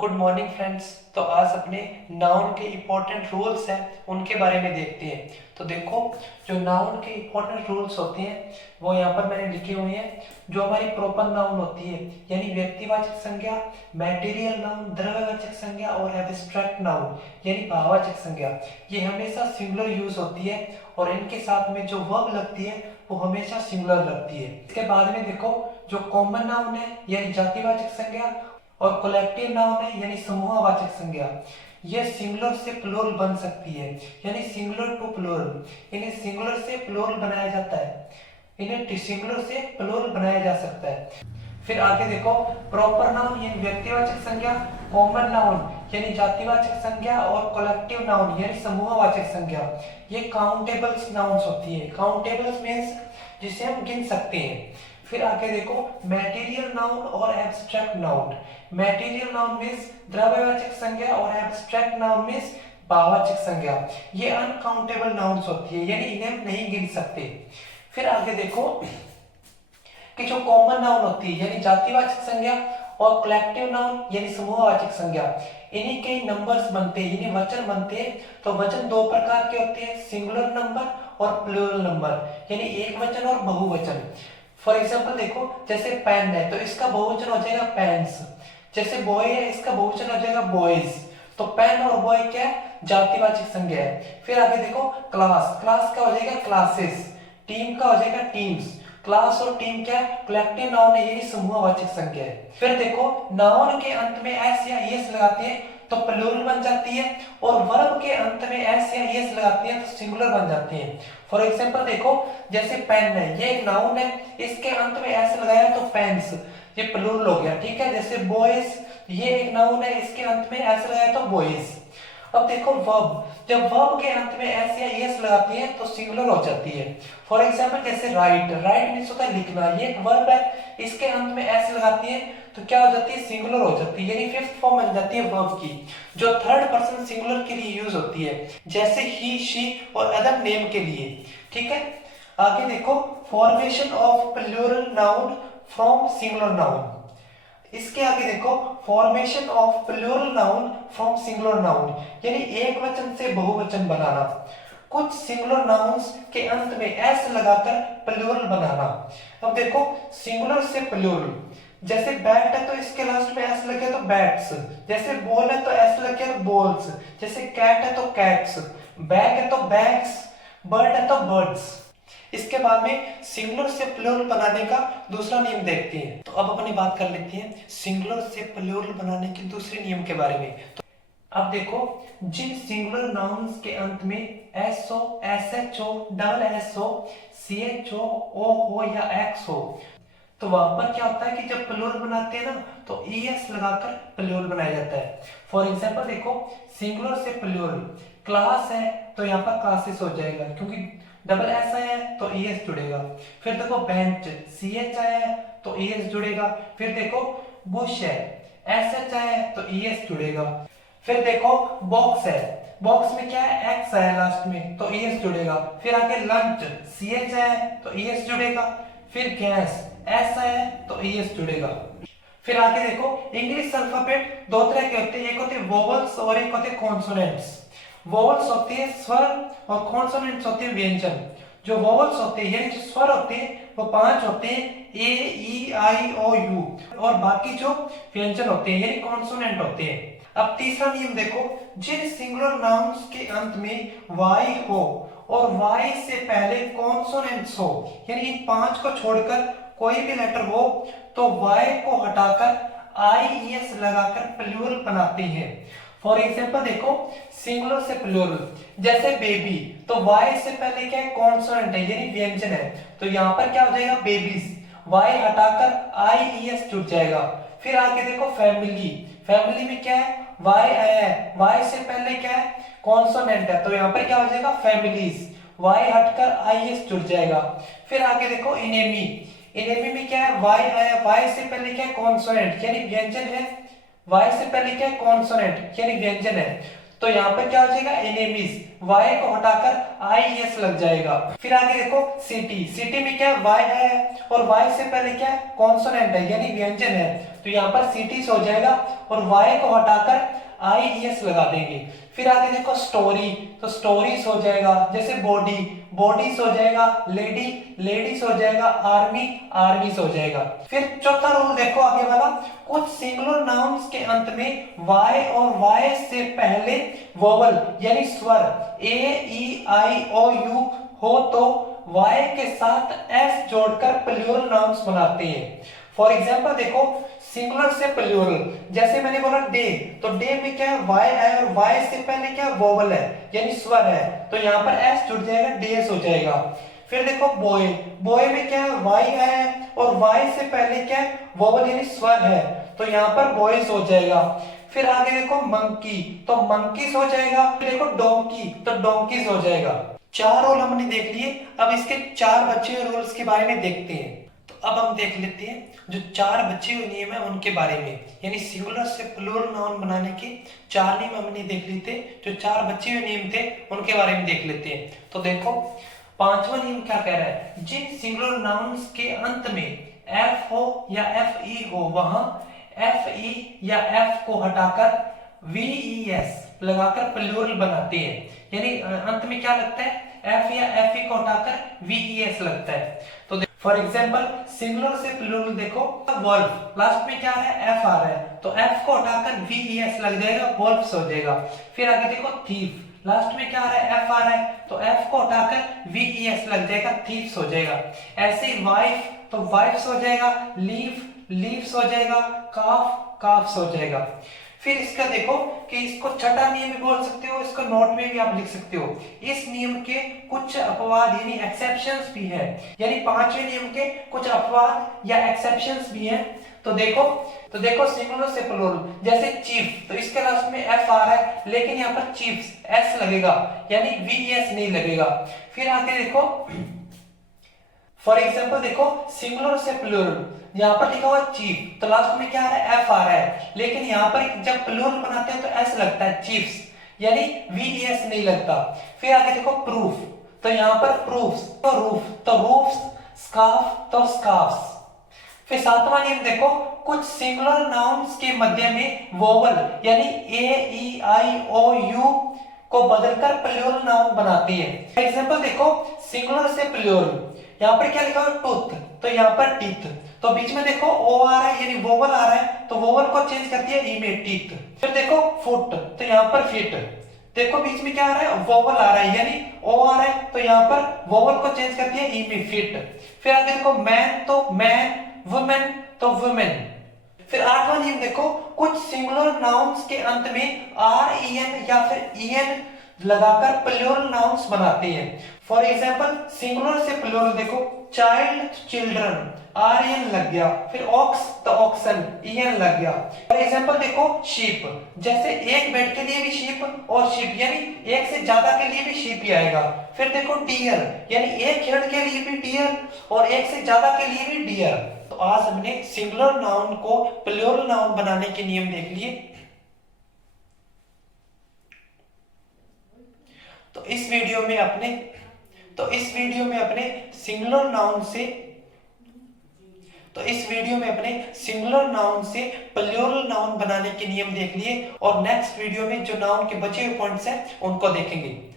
Good morning friends. तो आज अपने नाउन के इम्पोर्टेंट रूल्स हैं उनके बारे में देखते हैं। तो देखो, जो नाउन के इम्पोर्टेंट रूल्स होते हैं वो यहाँ पर मैंने लिखे हुए हैं। जो हमारी प्रॉपर नाउन होती है यानी व्यक्तिवाचक संज्ञा, मैटेरियल नाउन द्रव्यवाचक संज्ञा और एब्स्ट्रैक्ट नाउन यानी भाववाचक संज्ञा, ये हमेशा सिंगुलर यूज होती है और इनके साथ में जो वर्ब लगती है वो हमेशा सिंगुलर लगती है। इसके बाद में देखो, जो कॉमन नाउन है यानी जातिवाचक संज्ञा और कलेक्टिव नाउन है यानी समूहवाचक संज्ञा, ये सिंगुलर से प्लूरल बन सकती है यानी सिंगुलर टू प्लूरल। इन्हें सिंगुलर से प्लूरल बनाया जाता है, इन्हें सिंगुलर से प्लूरल बनाया जा सकता है। फिर आगे देखो, प्रॉपर नाउन यानी व्यक्तिवाचक संज्ञा, कॉमन नाउन यानी जातिवाचक संज्ञा और कलेक्टिव नाउन यानी समूहवाचक संज्ञा, ये काउंटेबल्स नाउन्स होती है। काउंटेबल्स मींस जिसे हम गिन सकते हैं। फिर आगे देखो, मैटेरियल नाउन और abstract noun. Material noun means द्रव्यवाचक संज्ञा और एब्स्ट्रैक्ट नाउन मींस भाववाचक संज्ञा। ये अनकाउंटेबल नाउन्स होती है यानी इन्हें हम नहीं गिन सकते। फिर आगे देखो कि जो कॉमन नाउन होती है यानी जातिवाचक संज्ञा और कलेक्टिव नाउन यानी समूहवाचक संज्ञा, इन्हीं के नंबर्स बनते हैं यानी वचन बनते हैं। तो वचन दो प्रकार के होते हैं, सिंगुलर नंबर और प्लूरल नंबर यानी एक वचन और बहुवचन। फॉर एग्जाम्पल देखो, जैसे पेन है तो इसका बहुवचन हो जाएगा पेन्स। जैसे बॉय है इसका बहुवचन हो जाएगा बॉयज। तो पेन और बॉय क्या है, जातिवाचक संज्ञा है। फिर आगे देखो, क्लास, क्लास का हो जाएगा क्लासेस, टीम का हो जाएगा टीम्स। क्लास और टीम क्या है, कलेक्टिव नाउन है यानी समूहवाचक संज्ञा है। फिर देखो, नाउन के अंत में एस या एस लगाते हैं तो प्लूरल बन जाती है और वर्ब के अंत में एस या एस लगाती है तो सिंगुलर बन जाती है। फॉर एग्जांपल देखो, जैसे पेन है, ये एक नाउन है, इसके अंत में एस लगाया तो पेन्स, ये प्लूरल हो गया। ठीक है, जैसे बॉयज, ये एक नाउन है, इसके अंत में एस लगाया तो बॉयज। अब देखो वर्ब, जब वर्ब के अंत में एस या एस लगाती है तो सिंगुलर हो जाती है। फॉर एग्जांपल जैसे राइट, राइट मींस होता है लिखना, ये एक वर्ब है, इसके अंत में एस लगाती है तो क्या हो जाती है, सिंगुलर हो जाती है यानी फिफ्थ फॉर्म बन जाती है वर्ब की, जो थर्ड पर्सन सिंगुलर के लिए यूज होती है, जैसे ही, शी और अदर नेम के लिए। ठीक है, आगे देखो, formation of plural noun from singular noun. इसके आगे देखो, formation of plural noun from singular noun यानी एक वचन से बहुवचन बनाना। कुछ सिंगुलर नाउन्स के अंत में एस लगाकर प्लूरल बनाना। अब देखो, सिंगुलर से प्लूरल, जैसे बैट है तो इसके लास्ट में एस लगे तो बैट्स, जैसे बॉल है तो एस लगे तो बॉल्स, जैसे कैट है तो कैट्स, बैग है तो बैग्स, बर्ड है तो बर्ड्स। इसके बाद में सिंगुलर से प्लूरल बनाने का दूसरा नियम देखते हैं। तो अब अपनी बात कर लेते हैं सिंगुलर से प्लूरल बनाने के दूसरे नियम के बारे में। तो अब देखो, जिन सिंगुलर नाउन्स के अंत में एस हो, एस एच हो, डबल एस हो, सी एच हो या एक्स हो, तो वहां पर क्या होता है कि जब प्लूरल बनाते हैं ना तो ई एस लगाकर प्लूरल बनाया जाता है। फॉर एग्जाम्पल देखो, सिंगुलर से प्लूरल, क्लास है तो यहाँ पर क्लासेस हो जाएगा क्योंकि डबल एस आया है तो ई एस जुड़ेगा। फिर देखो, बेंच, सी एच आया है तो ई एस जुड़ेगा। फिर देखो, बुश है, एस एच आया है तो ई एस जुड़ेगा। फिर देखो, बॉक्स है, बॉक्स में क्या है, एक्स आया लास्ट में तो ई एस जुड़ेगा। फिर आगे लंच, सी एच आया है तो ई एस जुड़ेगा। फिर गैस, एस आया है तो ई एस जुड़ेगा। फिर आगे देखो, इंग्लिश अल्फाबेट दो तरह के होते हैं, एक होते हैं वोवल्स और एक होते हैं कॉन्सोनेंट्स। वोवल्स होते हैं स्वर और कॉन्सोनेंट्स होते हैं व्यंजन। जो वोवल्स होते हैं यानी जो स्वर होते हैं वो 5 होते हैं, ए ई आई ओ यू, और बाकी जो व्यंजन होते हैं यानी कॉन्सोनेंट होते हैं। अब तीसरा नियम देखो, जिन सिंगुलर नाउन्स के अंत में वाई हो और वाई से पहले कॉन्सोनेंट्स हो यानी इन 5 को छोड़कर कोई भी लेटर हो तो वाई को हटाकर आई ई एस लगाकर प्लूरल बनाते हैं। फॉर एग्जाम्पल देखो, सिंगुलर से प्लूरल, जैसे बेबी, तो वाई से पहले क्या है, कॉन्सोनेंट है यानी व्यंजन है, तो यहाँ पर क्या हो जाएगा, बेबीज, वाई हटाकर आई ई एस जुड़ जाएगा। फिर आगे देखो, फैमिली, फैमिली में क्या है, वाई आया है, वाई से पहले क्या है, कॉन्सोनेंट है, तो यहाँ पर क्या हो जाएगा, फैमिलीज, वाई हटकर आई एस जुड़ जाएगा। फिर आगे देखो, इनेमी, इनेमी में क्या है, वाई आया, वाई से पहले क्या है, कॉन्सोनेंट यानी व्यंजन है, वाई से पहले क्या है, कॉन्सोनेंट यानी व्यंजन है, तो यहाँ पर क्या हो जाएगा एनिमीज, वाई को हटाकर आई एस लग जाएगा। फिर आगे देखो सिटी, सिटी में क्या वाई है और वाई से पहले क्या है कॉन्सोनेंट है यानी व्यंजन है, तो यहाँ पर सिटीज हो जाएगा और वाई को हटाकर आई एस लगा देंगे। फिर आगे देखो स्टोरी, तो स्टोरीज हो जाएगा, जैसे बॉडी, बॉडीज हो जाएगा, लेडी, लेडीज हो जाएगा, आर्मी, आर्मीज हो जाएगा। फिर चौथा रूल देखो आगे वाला, कुछ सिंगुलर नाउन्स के अंत में वाई और वाई से पहले वोवल यानी स्वर ए ई आई ओ यू हो तो वाई के साथ एस जोड़कर प्लूरल नाउन्स बनाते हैं। फॉर एग्जाम्पल देखो सिंगुलर से प्लूरल, जैसे मैंने बोला डे, तो डे में क्या है वाई है और वाई से पहले क्या वोवल है यानी स्वर है, तो यहाँ पर एस जुड़ जाएगा, डेस हो जाएगा। फिर देखो बॉय, बॉय में क्या है वाई है और वाई से पहले क्या है वोवल यानी स्वर है, तो यहाँ पर बॉयज हो जाएगा। फिर आगे देखो मंकी, तो मंकीज हो जाएगा। देखो डोंकी, तो डोंकीज हो जाएगा। 4 रूल हमने देख लिए, अब इसके 4 बचे हुए रूल्स के बारे में देखते हैं। तो अब हम देख लेते हैं जो 4 बचे हुए नियम है उनके बारे में, यानी सिंगुलर से प्लूरल नाउन बनाने के 4 नियम हमने देख लिए थे। जो 4 बचे हुए नियम थे उनके बारे में देख लेते हैं। तो देखो 5वां नियम क्या कह रहा है, जिन सिंगुलर नाउन्स के अंत में एफ हो या एफ ई हो वहां एफ ई या एफ को हटाकर वी ई एस लगाकर प्लूरल बनाते हैं, यानी अंत में क्या लगता है एफ या एफ ई को हटाकर वी ई एस लगता है। तो फॉर एग्जाम्पल सिंगुलर से प्लूरल देखो वॉल्फ, लास्ट में क्या है एफ आ रहा है, तो एफ को हटाकर वी ई एस लग जाएगा, वॉल्फ्स हो जाएगा। फिर आगे देखो थीफ, लास्ट में क्या आ रहा है एफ आ रहा है, तो एफ को हटाकर वी ई एस लग जाएगा, थीफ्स हो जाएगा। ऐसे ही वाइफ, तो वाइफ्स हो जाएगा, लीव, लीव्स हो जाएगा, काफ, काफ्स हो जाएगा। फिर इसका देखो कि इसको छठा नियम भी बोल सकते हो, इसको नोट में भी आप लिख सकते हो। इस नियम के कुछ अपवाद यानी एक्सेप्शंस भी है, यानी 5वें नियम के कुछ अपवाद या एक्सेप्शंस भी हैं। तो देखो सिंगुलर से प्लूरल, जैसे चीफ, तो इसके लास्ट में एफ आ रहा है लेकिन यहाँ पर चीफ्स एस लगेगा यानी वी एस नहीं लगेगा। फिर आगे देखो फॉर एग्जाम्पल देखो सिंगुलर से प्लूरल, यहाँ पर लिखा हुआ चीफ, तो लास्ट में क्या आ रहा है एफ आ रहा है, लेकिन यहाँ पर जब प्लूरल बनाते हैं तो एस लगता है चीफ्स, यानी वी एस नहीं लगता। फिर आगे देखो प्रूफ, तो यहाँ पर प्रूफ्स, तो रूफ, तो रूफ्स, स्कार्फ, तो स्कार्फ्स। फिर 7वां नियम देखो, कुछ सिंगुलर नाउन्स के मध्य में वोवल यानी ए ई आई ओ यू को बदलकर प्लूरल नाउन बनाते हैं। फॉर एग्जांपल देखो सिंगुलर से प्लूरल, यहाँ पर क्या लिखा हुआ टूथ, तो यहाँ पर टीथ, तो बीच में देखो ओ आ रहा है यानी वोवल आ रहा है, तो वोवल को चेंज कर दिया ई में टीथ। फिर देखो फुट, तो यहाँ पर फीट, देखो बीच में क्या आ रहा है वोवल आ रहा है यानी ओ आ रहा है, तो यहाँ पर वोवल को चेंज कर दिया ई में फिट। फिर आगे देखो मैन, तो मैन, वुमेन, तो वुमेन। फिर 8वां नियम देखो, कुछ सिंगुलर नाउन्स के अंत में आर ई एन या फिर ई एन लगाकर प्लूरल नाउन्स बनाते हैं। फॉर एग्जाम्पल सिंगुलर से प्लूरल देखो चाइल्ड, चिल्ड्रन, आर एन लग गया, फिर ऑक्स, तो ऑक्सन, ई एन लग गया। फॉर एग्जाम्पल देखो शीप, जैसे एक बेड के लिए भी शीप और शीप यानी एक से ज्यादा के लिए भी शीप ही आएगा। फिर देखो डियर, यानी एक हिरण के लिए भी डियर और एक से ज्यादा के लिए भी डियर। तो आज हमने सिंगुलर नाउन को प्लूरल नाउन बनाने के नियम देख लिए। तो इस वीडियो में अपने सिंगुलर नाउन से प्लूरल नाउन बनाने के नियम देख लिए, और नेक्स्ट वीडियो में जो नाउन के बचे हुए पॉइंट्स हैं उनको देखेंगे।